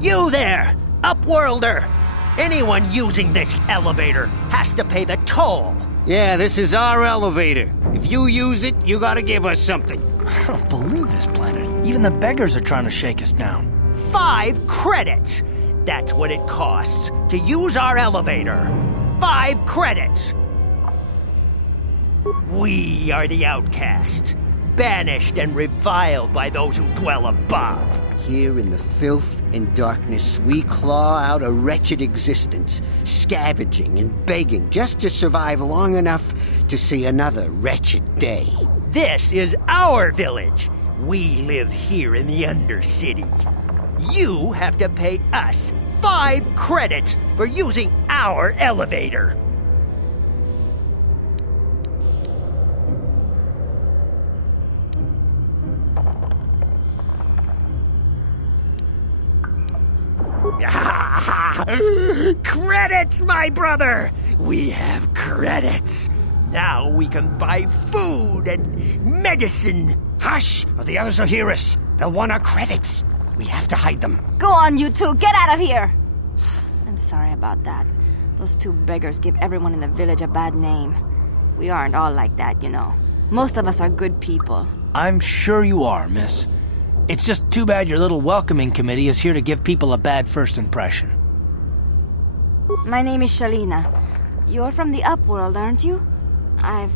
You there, Upworlder! Anyone using this elevator has to pay the toll. Yeah, this is our elevator. If you use it, you gotta give us something. I don't believe this planet. Even the beggars are trying to shake us down. 5 credits! That's what it costs to use our elevator. 5 credits! We are the outcasts, banished and reviled by those who dwell above. Here in the filth and darkness, we claw out a wretched existence, scavenging and begging just to survive long enough to see another wretched day. This is our village. We live here in the undercity. You have to pay us 5 credits for using our elevator. Credits, my brother! We have credits. Now we can buy food and medicine. Hush, or the others will hear us. They'll want our credits. We have to hide them. Go on, you two, get out of here! I'm sorry about that. Those 2 beggars give everyone in the village a bad name. We aren't all like that, you know. Most of us are good people. I'm sure you are, miss. It's just too bad your little welcoming committee is here to give people a bad first impression. My name is Shalina. You're from the Upworld, aren't you? I've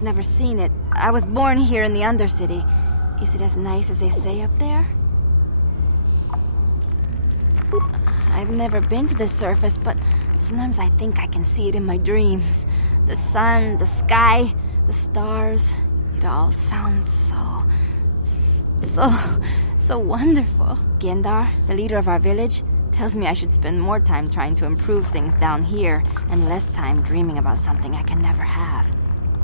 never seen it. I was born here in the Undercity. Is it as nice as they say up there? I've never been to the surface, but sometimes I think I can see it in my dreams. The sun, the sky, the stars. It all sounds so wonderful. Gendar, the leader of our village, tells me I should spend more time trying to improve things down here and less time dreaming about something I can never have.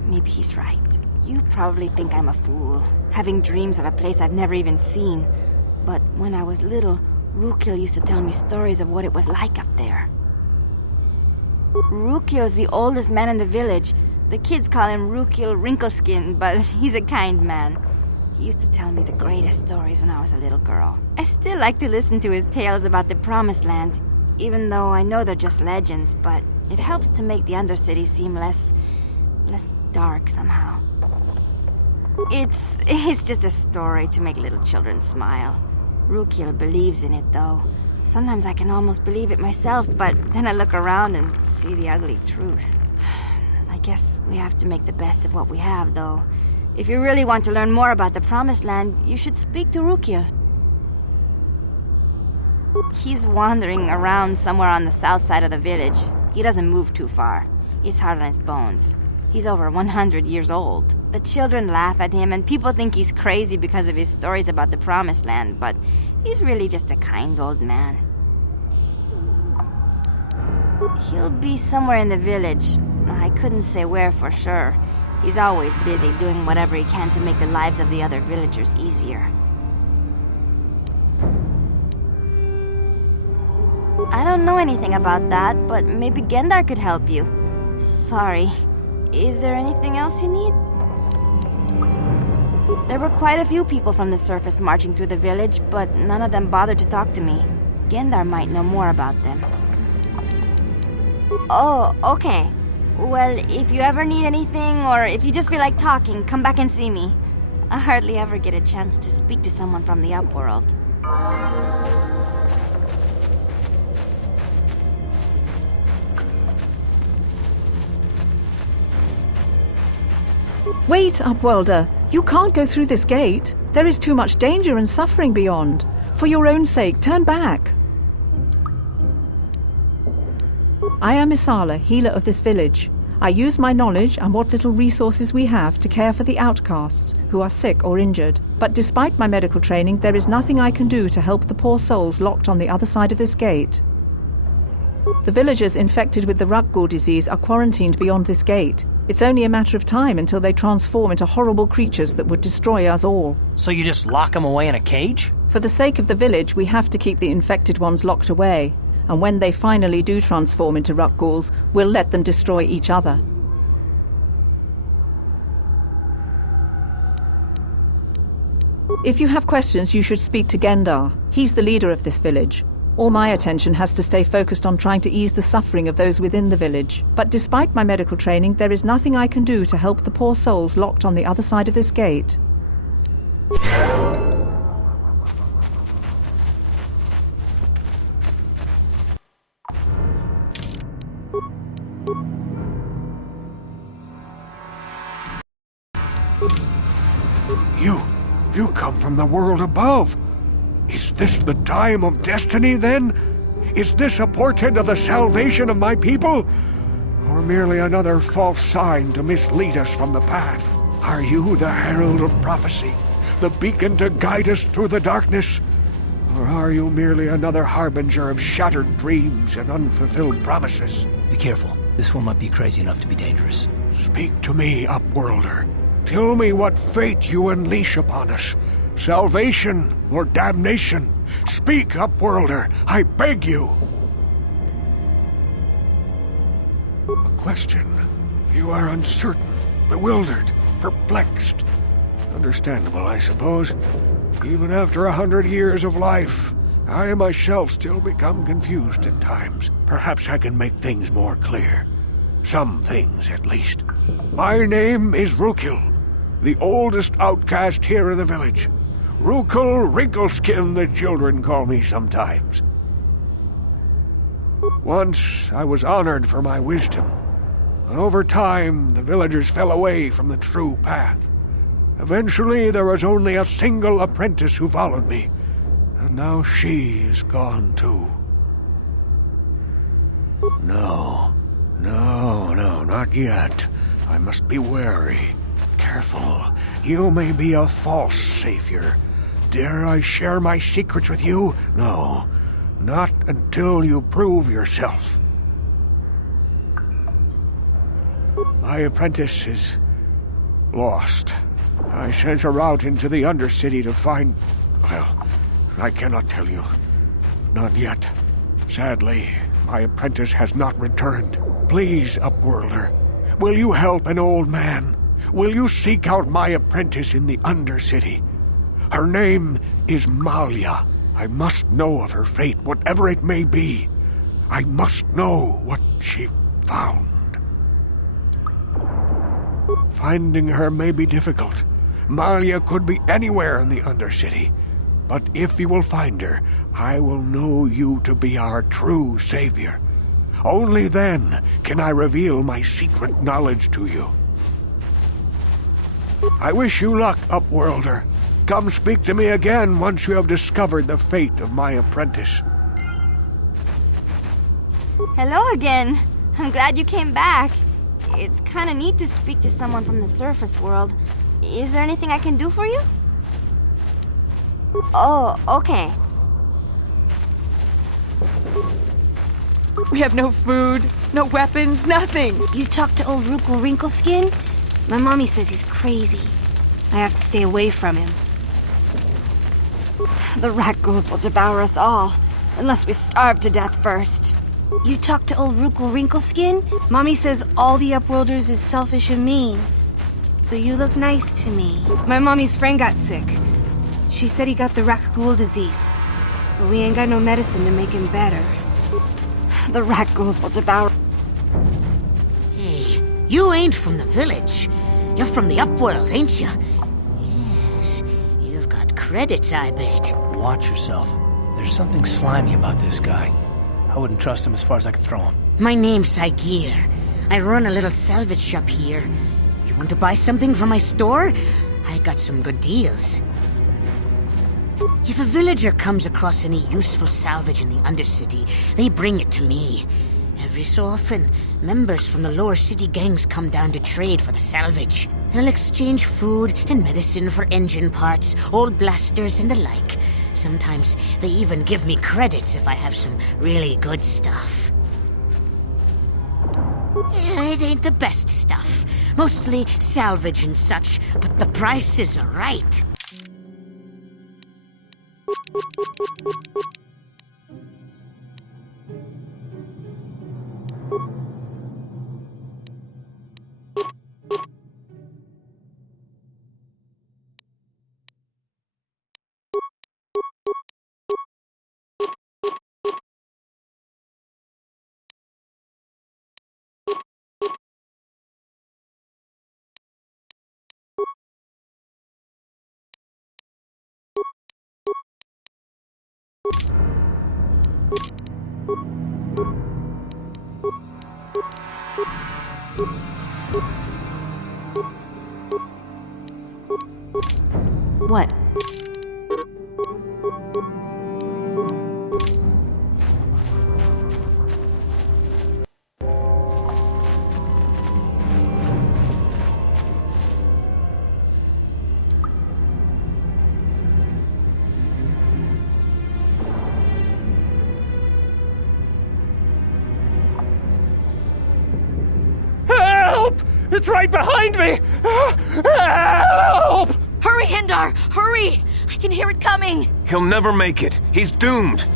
Maybe he's right. You probably think I'm a fool, having dreams of a place I've never even seen. But when I was little, Rukil used to tell me stories of what it was like up there. Rukil is the oldest man in the village. The kids call him Rukil Wrinkleskin, but he's a kind man. He used to tell me the greatest stories when I was a little girl. I still like to listen to his tales about the Promised Land, even though I know they're just legends, but it helps to make the Undercity seem less dark somehow. It's just a story to make little children smile. Rukil believes in it, though. Sometimes I can almost believe it myself, but then I look around and see the ugly truth. I guess we have to make the best of what we have, though. If you really want to learn more about the Promised Land, you should speak to Rukil. He's wandering around somewhere on the south side of the village. He doesn't move too far. He's hard on his bones. He's over 100 years old. The children laugh at him, and people think he's crazy because of his stories about the Promised Land, but he's really just a kind old man. He'll be somewhere in the village. I couldn't say where for sure. He's always busy doing whatever he can to make the lives of the other villagers easier. I don't know anything about that, but maybe Gendar could help you. Sorry. Is there anything else you need? There were quite a few people from the surface marching through the village, but none of them bothered to talk to me. Gendar might know more about them. Oh, okay. Well, if you ever need anything, or if you just feel like talking, come back and see me. I hardly ever get a chance to speak to someone from the Upworld. Wait, Upworlder. You can't go through this gate. There is too much danger and suffering beyond. For your own sake, turn back. I am Isala, healer of this village. I use my knowledge and what little resources we have to care for the outcasts who are sick or injured. But despite my medical training, there is nothing I can do to help the poor souls locked on the other side of this gate. The villagers infected with the Rukgul disease are quarantined beyond this gate. It's only a matter of time until they transform into horrible creatures that would destroy us all. So you just lock them away in a cage? For the sake of the village, we have to keep the infected ones locked away. And when they finally do transform into Rukguls, we'll let them destroy each other. If you have questions, you should speak to Gendar. He's the leader of this village. All my attention has to stay focused on trying to ease the suffering of those within the village. But despite my medical training, there is nothing I can do to help the poor souls locked on the other side of this gate. You come from the world above. Is this the time of destiny, then? Is this a portent of the salvation of my people? Or merely another false sign to mislead us from the path? Are you the herald of prophecy, the beacon to guide us through the darkness? Or are you merely another harbinger of shattered dreams and unfulfilled promises? Be careful. This one might be crazy enough to be dangerous. Speak to me, Upworlder. Tell me what fate you unleash upon us. Salvation or damnation? Speak, Upworlder, I beg you. A question. You are uncertain, bewildered, perplexed. Understandable, I suppose. Even after 100 years of life, I myself still become confused at times. Perhaps I can make things more clear. Some things, at least. My name is Rukil, the oldest outcast here in the village. Rukil Wrinkleskin, the children call me sometimes. Once I was honored for my wisdom, and over time the villagers fell away from the true path. Eventually there was only a single apprentice who followed me, and now she is gone too. No, not yet. I must be wary. Careful. You may be a false savior. Dare I share my secrets with you? No, not until you prove yourself. My apprentice is lost. I sent her out into the undercity to find... Well, I cannot tell you. Not yet. Sadly, my apprentice has not returned. Please, Upworlder, will you help an old man? Will you seek out my apprentice in the undercity? Her name is Malia. I must know of her fate, whatever it may be. I must know what she found. Finding her may be difficult. Malia could be anywhere in the undercity. But if you will find her, I will know you to be our true savior. Only then can I reveal my secret knowledge to you. I wish you luck, Upworlder. Come speak to me again once you have discovered the fate of my apprentice. Hello again. I'm glad you came back. It's kinda neat to speak to someone from the surface world. Is there anything I can do for you? Oh, okay. We have no food, no weapons, nothing. You talked to old Rukil Wrinkleskin? My mommy says he's crazy. I have to stay away from him. The rat ghouls will devour us all, unless we starve to death first. You talked to old Rukil Wrinkleskin? Mommy says all the Upworlders is selfish and mean. But you look nice to me. My mommy's friend got sick. She said he got the rat ghoul disease. But we ain't got no medicine to make him better. The rat ghouls will devour... Hey, you ain't from the village. You're from the Upworld, ain't you? Yes, you've got credits, I bet. Watch yourself. There's something slimy about this guy. I wouldn't trust him as far as I could throw him. My name's Saigir. I run a little salvage shop here. You want to buy something from my store? I got some good deals. If a villager comes across any useful salvage in the undercity, they bring it to me. Every so often, members from the lower city gangs come down to trade for the salvage. They'll exchange food and medicine for engine parts, old blasters and the like. Sometimes they even give me credits if I have some really good stuff. It ain't the best stuff. Mostly salvage and such, but the prices are right. What? Help! It's right behind me! Help! Hurry, Hindar! Hurry! I can hear it coming! He'll never make it. He's doomed.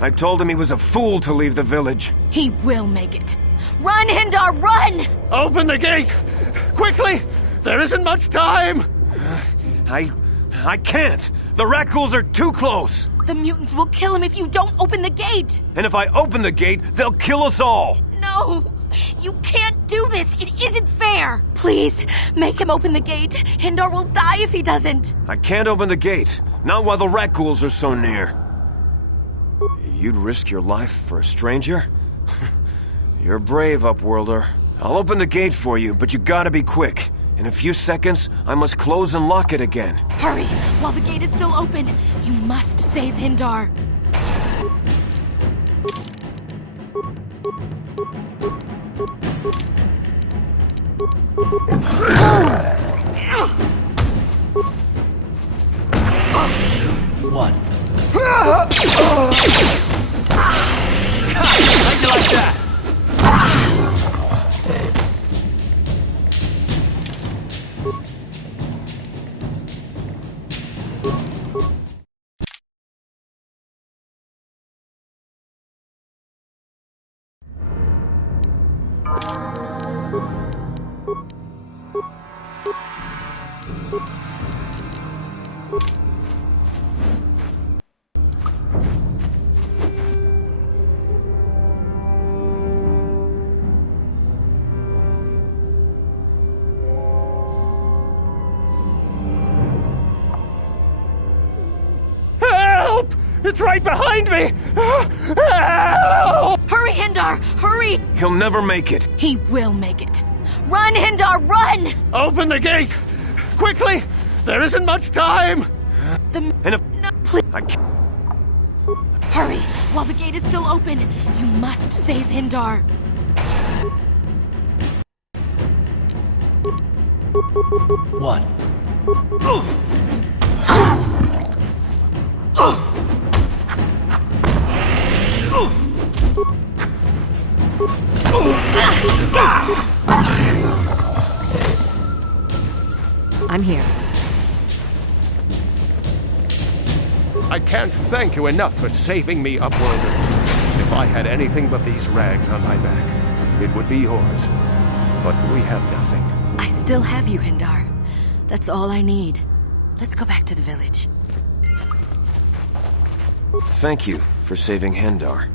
I told him he was a fool to leave the village. He will make it. Run, Hindar, run! Open the gate! Quickly! There isn't much time! I can't. The Rakghouls are too close. The mutants will kill him if you don't open the gate! And if I open the gate, they'll kill us all. No! You can't do this! It isn't fair! Please, make him open the gate. Hindar will die if he doesn't. I can't open the gate. Not while the Rakghouls are so near. You'd risk your life for a stranger? You're brave, Upworlder. I'll open the gate for you, but you gotta be quick. In a few seconds, I must close and lock it again. Hurry! While the gate is still open, you must save Hindar. What? How'd you like that? Help! It's right behind me! Help! Hurry, Hindar! Hurry! He'll never make it. He will make it. Run, Hindar, run! Open the gate! Quickly! There isn't much time! The And if no, please. I can't. Hurry! While the gate is still open, you must save Hindar. What? I'm here. I can't thank you enough for saving me, Upworlder. If I had anything but these rags on my back, it would be yours. But we have nothing. I still have you, Hindar. That's all I need. Let's go back to the village. Thank you for saving Hindar.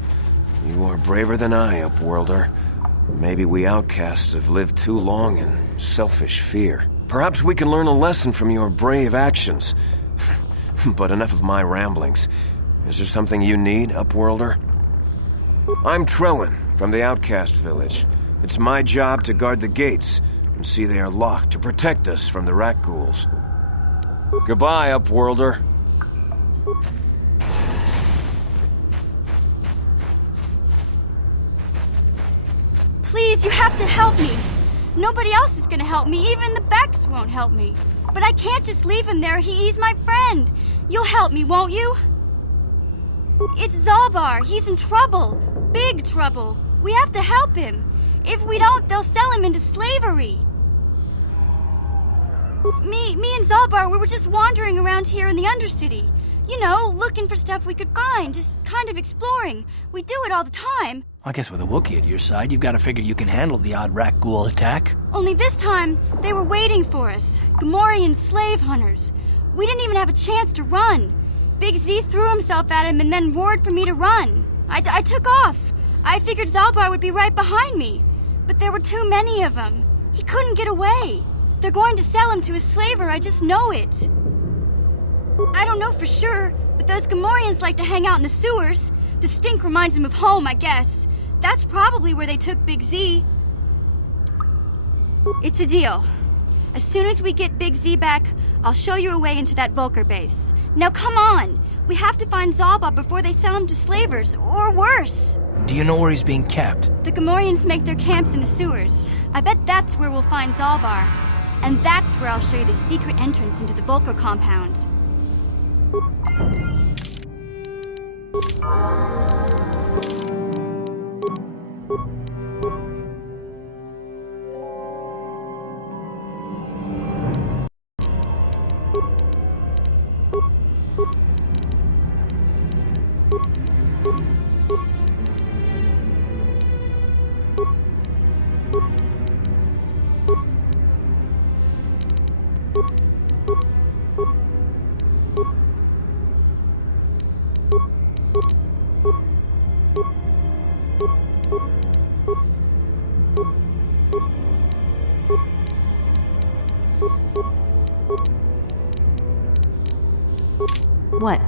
You are braver than I, Upworlder. Maybe we outcasts have lived too long in selfish fear. Perhaps we can learn a lesson from your brave actions. But enough of my ramblings. Is there something you need, Upworlder? I'm Trellin, from the outcast village. It's my job to guard the gates and see they are locked to protect us from the Rakghouls. Goodbye, Upworlder. Please, you have to help me. Nobody else is gonna help me. Even the Becks won't help me. But I can't just leave him there. He's my friend. You'll help me, won't you? It's Zaalbar. He's in trouble. Big trouble. We have to help him. If we don't, they'll sell him into slavery. Me and Zaalbar, we were just wandering around here in the undercity. You know, looking for stuff we could find, just kind of exploring. We do it all the time. I guess with a Wookiee at your side, you've got to figure you can handle the odd Rakghoul attack. Only this time, they were waiting for us. Gamorrean slave hunters. We didn't even have a chance to run. Big Z threw himself at him and then roared for me to run. I took off. I figured Zaalbar would be right behind me. But there were too many of them. He couldn't get away. They're going to sell him to a slaver, I just know it. I don't know for sure, but those Gamorreans like to hang out in the sewers. The stink reminds them of home, I guess. That's probably where they took Big Z. It's a deal. As soon as we get Big Z back, I'll show you a way into that Vulcar base. Now come on! We have to find Zaalbar before they sell him to slavers, or worse. Do you know where he's being kept? The Gamorreans make their camps in the sewers. I bet that's where we'll find Zaalbar. And that's where I'll show you the secret entrance into the Vulcar compound. What?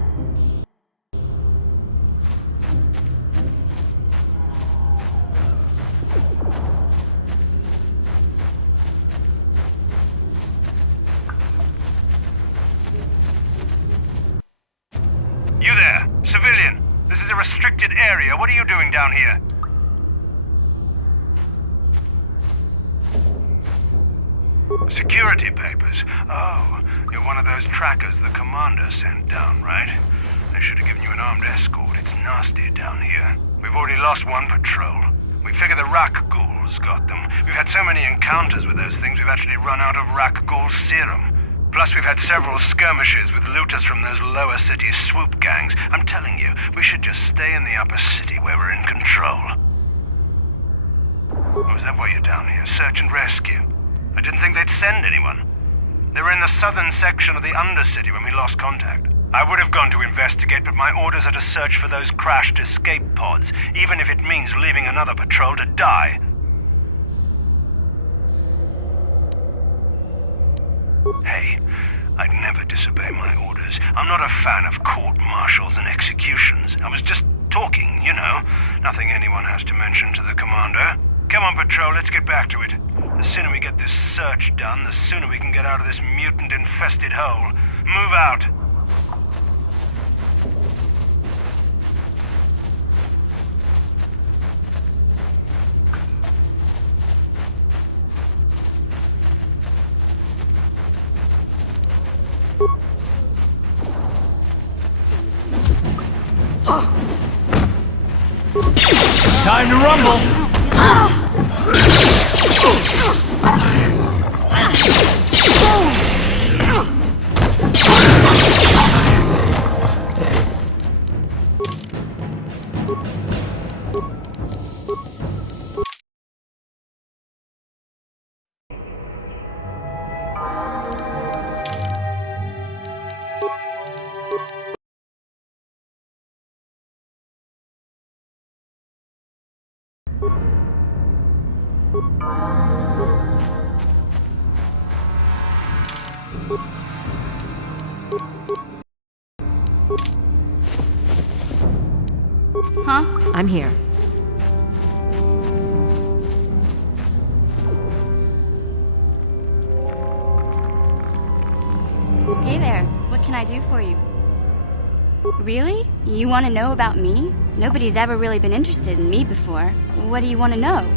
You there, civilian. This is a restricted area. What are you doing down here? Security papers. Oh, you're one of those trackers the commander sent down, right? They should have given you an armed escort. It's nasty down here. We've already lost one patrol. We figure the Rak ghouls got them. We've had so many encounters with those things, we've actually run out of Rak ghoul serum. Plus, we've had several skirmishes with looters from those lower city swoop gangs. I'm telling you, we should just stay in the upper city where we're in control. Oh, is that why you're down here? Search and rescue? I didn't think they'd send anyone. They were in the southern section of the undercity when we lost contact. I would have gone to investigate, but my orders are to search for those crashed escape pods, even if it means leaving another patrol to die. Hey, I'd never disobey my orders. I'm not a fan of court-martials and executions. I was just talking, you know. Nothing anyone has to mention to the commander. Come on, patrol, let's get back to it. The sooner we get this search done, the sooner we can get out of this mutant-infested hole. Move out. Time to rumble! Huh? I'm here. Hey there, what can I do for you? Really? You want to know about me? Nobody's ever really been interested in me before. What do you want to know?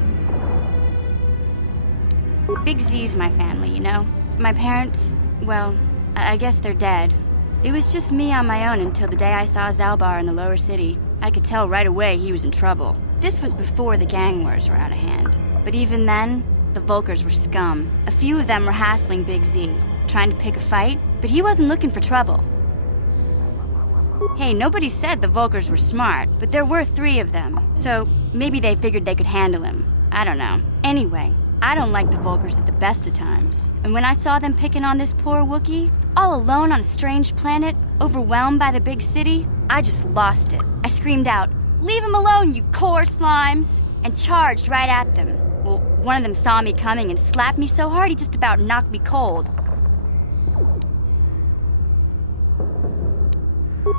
Big Z's my family, you know? My parents, well, I guess they're dead. It was just me on my own until the day I saw Zaalbar in the lower city. I could tell right away he was in trouble. This was before the gang wars were out of hand. But even then, the Vulcars were scum. A few of them were hassling Big Z, trying to pick a fight, but he wasn't looking for trouble. Hey, nobody said the Vulcars were smart, but there were 3 of them, so maybe they figured they could handle him. I don't know. Anyway, I don't like the Vulcars at the best of times. And when I saw them picking on this poor Wookiee, all alone on a strange planet, overwhelmed by the big city, I just lost it. I screamed out, "Leave him alone, you core slimes!" and charged right at them. Well, one of them saw me coming and slapped me so hard he just about knocked me cold.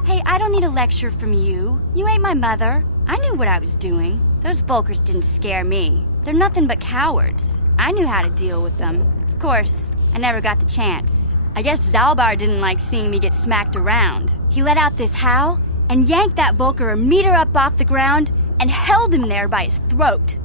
Hey, I don't need a lecture from you. You ain't my mother. I knew what I was doing. Those Volkers didn't scare me. They're nothing but cowards. I knew how to deal with them. Of course, I never got the chance. I guess Zaalbar didn't like seeing me get smacked around. He let out this howl and yanked that Volker a meter up off the ground and held him there by his throat.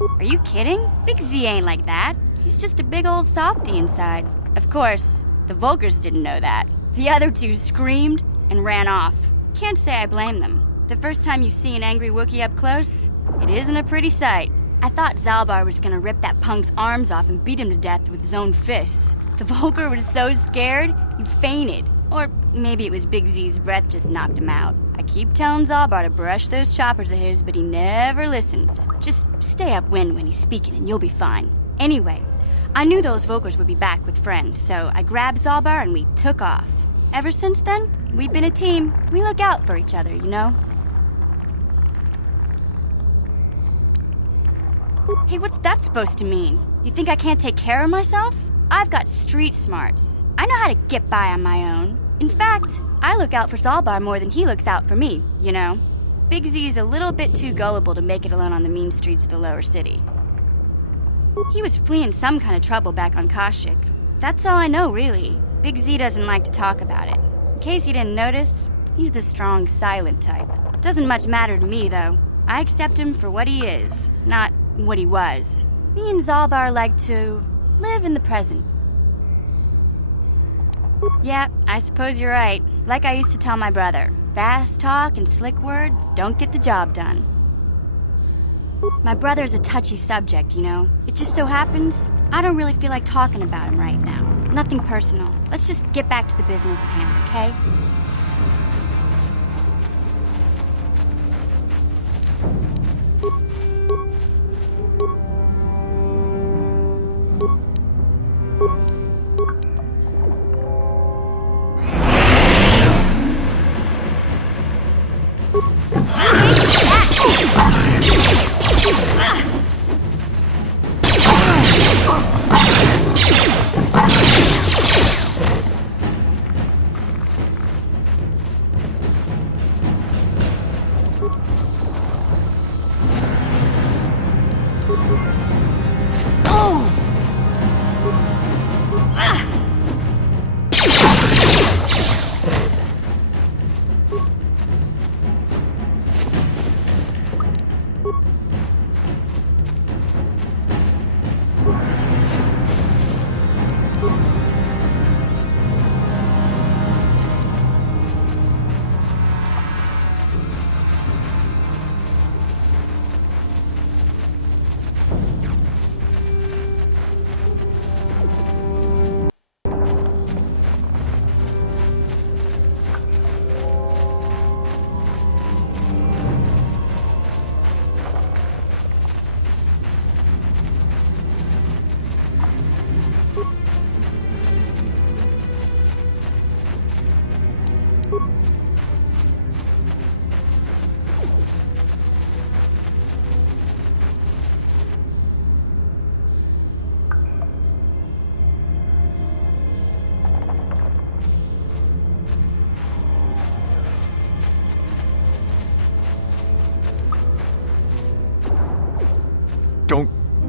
Are you kidding? Big Z ain't like that. He's just a big old softy inside. Of course, the Volkers didn't know that. The other two screamed and ran off. Can't say I blame them. The first time you see an angry Wookiee up close, it isn't a pretty sight. I thought Zaalbar was gonna rip that punk's arms off and beat him to death with his own fists. The Volker was so scared, he fainted. Or maybe it was Big Z's breath just knocked him out. I keep telling Zaalbar to brush those choppers of his, but he never listens. Just stay upwind when he's speaking and you'll be fine. Anyway, I knew those Volkers would be back with friends, so I grabbed Zaalbar and we took off. Ever since then, we've been a team. We look out for each other, you know? Hey, what's that supposed to mean? You think I can't take care of myself? I've got street smarts. I know how to get by on my own. In fact, I look out for Zaalbar more than he looks out for me, you know? Big Z's a little bit too gullible to make it alone on the mean streets of the lower city. He was fleeing some kind of trouble back on Kashyyyk. That's all I know, really. Big Z doesn't like to talk about it. In case you didn't notice, he's the strong, silent type. Doesn't much matter to me, though. I accept him for what he is, not what he was. Me and Zaalbar like to live in the present. Yeah, I suppose you're right. Like I used to tell my brother, fast talk and slick words don't get the job done. My brother's a touchy subject, you know. It just so happens I don't really feel like talking about him right now. Nothing personal. Let's just get back to the business at hand, okay?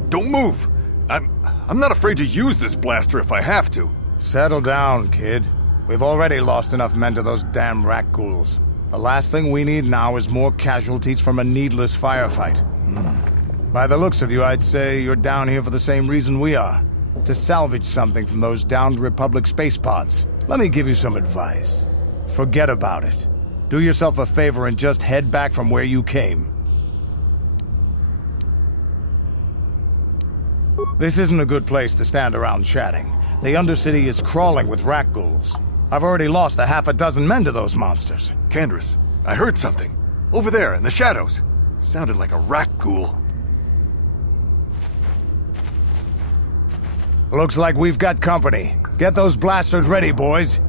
Don't move! I'm not afraid to use this blaster if I have to. Settle down, kid. We've already lost enough men to those damn rat ghouls. The last thing we need now is more casualties from a needless firefight. By the looks of you, I'd say you're down here for the same reason we are. To salvage something from those downed Republic space pods. Let me give you some advice. Forget about it. Do yourself a favor and just head back from where you came. This isn't a good place to stand around chatting. The undercity is crawling with rat ghouls. I've already lost a half a dozen men to those monsters. Candace, I heard something. Over there, in the shadows. Sounded like a rat ghoul. Looks like we've got company. Get those blasters ready, boys.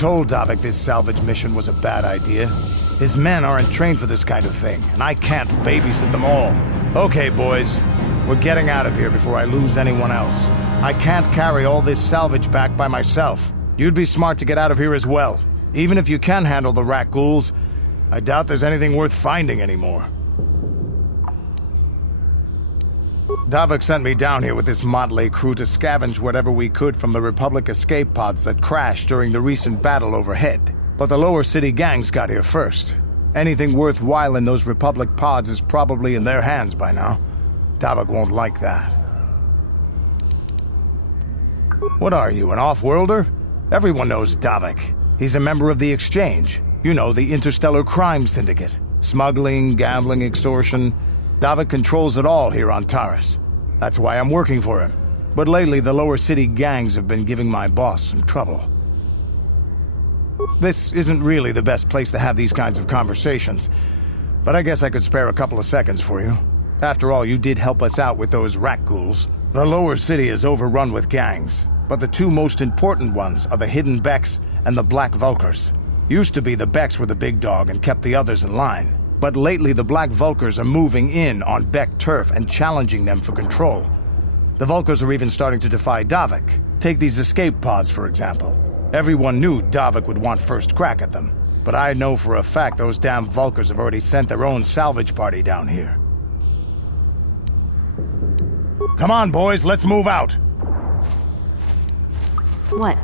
told Davik this salvage mission was a bad idea. His men aren't trained for this kind of thing, and I can't babysit them all. Okay, boys. We're getting out of here before I lose anyone else. I can't carry all this salvage back by myself. You'd be smart to get out of here as well. Even if you can handle the rat ghouls, I doubt there's anything worth finding anymore. Davik sent me down here with this motley crew to scavenge whatever we could from the Republic escape pods that crashed during the recent battle overhead. But the lower city gangs got here first. Anything worthwhile in those Republic pods is probably in their hands by now. Davik won't like that. What are you, an off-worlder? Everyone knows Davik. He's a member of the Exchange. You know, the interstellar crime syndicate. Smuggling, gambling, extortion. Davik controls it all here on Taris. That's why I'm working for him. But lately, the lower city gangs have been giving my boss some trouble. This isn't really the best place to have these kinds of conversations, but I guess I could spare a couple of seconds for you. After all, you did help us out with those rat ghouls. The lower city is overrun with gangs, but the two most important ones are the Hidden Becks and the Black Vulkars. Used to be the Becks were the big dog and kept the others in line. But lately the Black Vulkars are moving in on Beck turf and challenging them for control. The Vulkars are even starting to defy Davik. Take these escape pods, for example. Everyone knew Davik would want first crack at them. But I know for a fact those damn Vulkars have already sent their own salvage party down here. Come on, boys, let's move out! What?